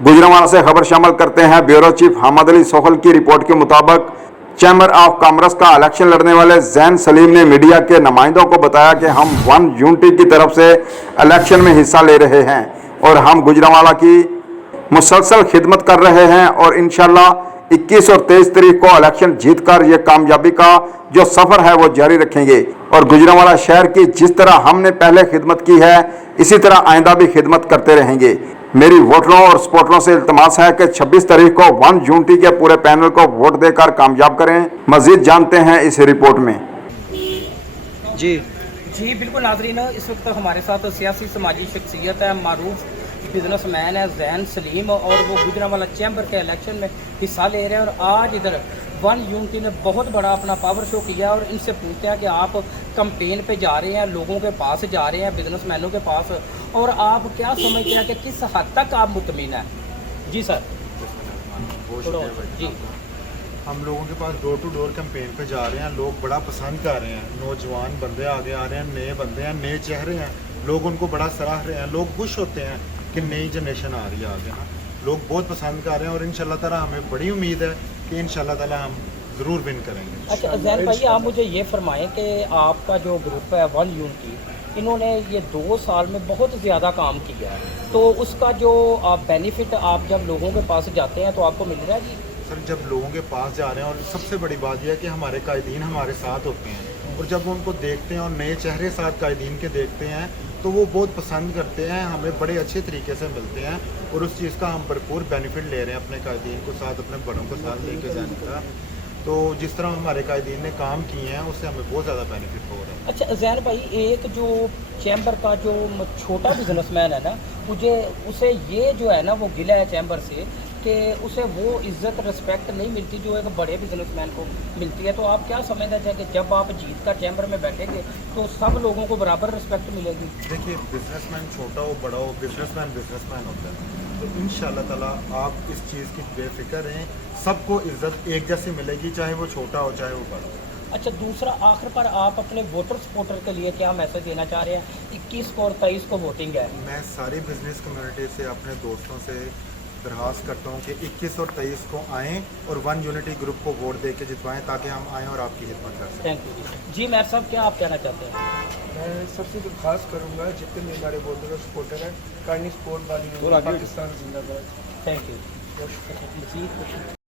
गुजरांवाला से खबर शामिल करते हैं। ब्यूरो चीफ हमद अली सोहल की रिपोर्ट के मुताबिक चैम्बर ऑफ कॉमर्स का इलेक्शन लड़ने वाले जैन सलीम ने मीडिया के नुमाइंदों को बताया कि हम वन यूनिटी की तरफ से इलेक्शन में हिस्सा ले रहे हैं और हम गुजरांवाला की मुसलसल खिदमत कर रहे हैं और इंशाल्लाह 21 और 23 तारीख को इलेक्शन जीतकर ये कामयाबी का जो सफ़र है वो जारी रखेंगे और गुजरांवाला शहर की जिस तरह हमने पहले खिदमत की है इसी तरह आइंदा भी खिदमत करते रहेंगे। मेरी वोटरों और सपोर्टरों से इल्तमास है कि 26 तारीख को वन यूनिटी के पूरे पैनल को वोट देकर कामयाब करें। मजीद जानते हैं इस रिपोर्ट में। जी बिल्कुल नाज़रीन, इस वक्त हमारे साथ सियासी समाजी शख्सियत है, मारूफ बिजनेसमैन है जैन सलीम, और वो गुजरांवाला चैम्बर के इलेक्शन में हिस्सा ले रहे हैं और आज इधर वन यूनिटी ने बहुत बड़ा अपना पावर शो किया और इनसे पूछते हैं कि आप कैंपेन पे जा रहे हैं, लोगों के पास जा रहे हैं, बिजनेसमैनों के पास, और आप क्या समझते हैं कि किस हद तक आप मुतमिन हैं? जी सर। जी हम लोगों के पास डोर टू डोर कैंपेन पे जा रहे हैं, लोग बड़ा पसंद कर रहे हैं, नौजवान बंदे आगे आ रहे हैं, नए बंदे हैं, नए चेहरे हैं, लोग उनको बड़ा सराह रहे हैं, लोग खुश होते हैं कि नई जनरेशन आ रही है आगे ना, लोग बहुत पसंद कर रहे हैं और इंशाल्लाह ताला हमें बड़ी उम्मीद है कि इंशाल्लाह ताला हम ज़रूर विन करेंगे। अच्छा जैन भाई, आप मुझे ये फरमाएं कि आपका जो ग्रुप है वन यूनिटी, इन्होंने ये 2 साल में बहुत ज़्यादा काम किया है, तो उसका जो बेनिफिट आप जब लोगों के पास जाते हैं तो आपको मिल रहा है? जी सर, जब लोगों के पास जा रहे हैं और सबसे बड़ी बात यह है कि हमारे कायदीन हमारे साथ होते हैं और जब वो उनको देखते हैं और नए चेहरे साथ कायदीन के देखते हैं तो वो बहुत पसंद करते हैं, हमें बड़े अच्छे तरीके से मिलते हैं और उस चीज़ का हम भरपूर बेनिफिट ले रहे हैं अपने कायदीन को साथ, अपने बड़ों को साथ लेके जाने का। तो जिस तरह हमारे कायदीन ने काम किए हैं उससे हमें बहुत ज़्यादा बेनिफिट हो रहा है। अच्छा जैन भाई, एक जो चैम्बर का जो छोटा बिजनेसमैन है ना, मुझे उसे ये जो है ना वो गिला है चैम्बर से कि उसे वो इज़्ज़त रिस्पेक्ट नहीं मिलती जो एक बड़े बिजनेसमैन को मिलती है। तो आप क्या समझते हैं कि जब आप जीत कर चैम्बर में बैठेंगे तो सब लोगों को बराबर रिस्पेक्ट मिलेगी? देखिए, बिजनेसमैन छोटा हो बड़ा हो, बिजनेसमैन बिजनेसमैन होता है, तो इंशाल्लाह ताला आप इस चीज़ की बेफिक्र रहें, सबको इज्जत एक जैसी मिलेगी, चाहे वो छोटा हो चाहे वो बड़ा हो। अच्छा दूसरा, आखिर पर आप अपने वोटर सपोर्टर के लिए क्या मैसेज देना चाह रहे हैं? 21 को और 23 को वोटिंग है। मैं सारी बिजनेस कम्युनिटी से, अपने दोस्तों से दरख्वास्त करता हूँ कि 21 और 23 को आएँ और वन यूनिटी ग्रुप को वोट दे के जितवाएँ ताकि हम आएँ और आपकी खिदमत कर सकें। थैंक यू जी। मैर साहब, क्या आप कहना चाहते हैं? मैं सबसे दरख्वास्त करूँगा जितने भी हमारे वोटर और सपोर्टर हैं, काइंडली सपोर्ट वाली पाकिस्तान जिंदाबाद। Thank you ji.